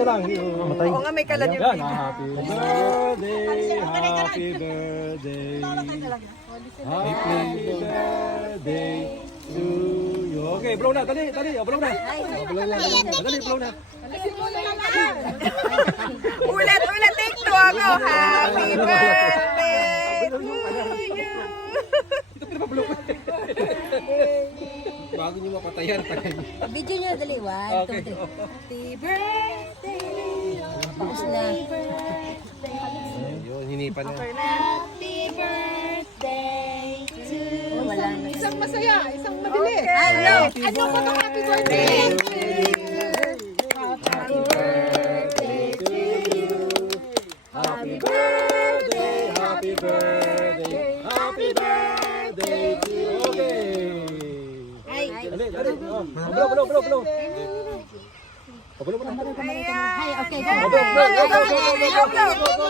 isa lang. Oo nga, may kalan yung Yan, baby. happy birthday, happy birthday. Happy birthday to you. Okay, blow na, dali, dali, blow na. Blow na, dali, blow na. Ulit, take two ako. Happy birthday to you. Bago niyo mapatayan, tagal niyo. Video nyo, dali. 1, 2, 3. Happy birthday. Tapos na. Yun, hinipan na. Happy birthday to you. Wala na. Isang masaya, isang mabilis. Hello. Ano ba ito? Happy birthday! Happy birthday to you. Happy birthday, happy birthday, happy birthday to you. Okay. Ay, Dali, dali. Blow, blow, blow, blow. Blow mo na. Ay, okay. Blow, blow, blow, blow, blow, blow.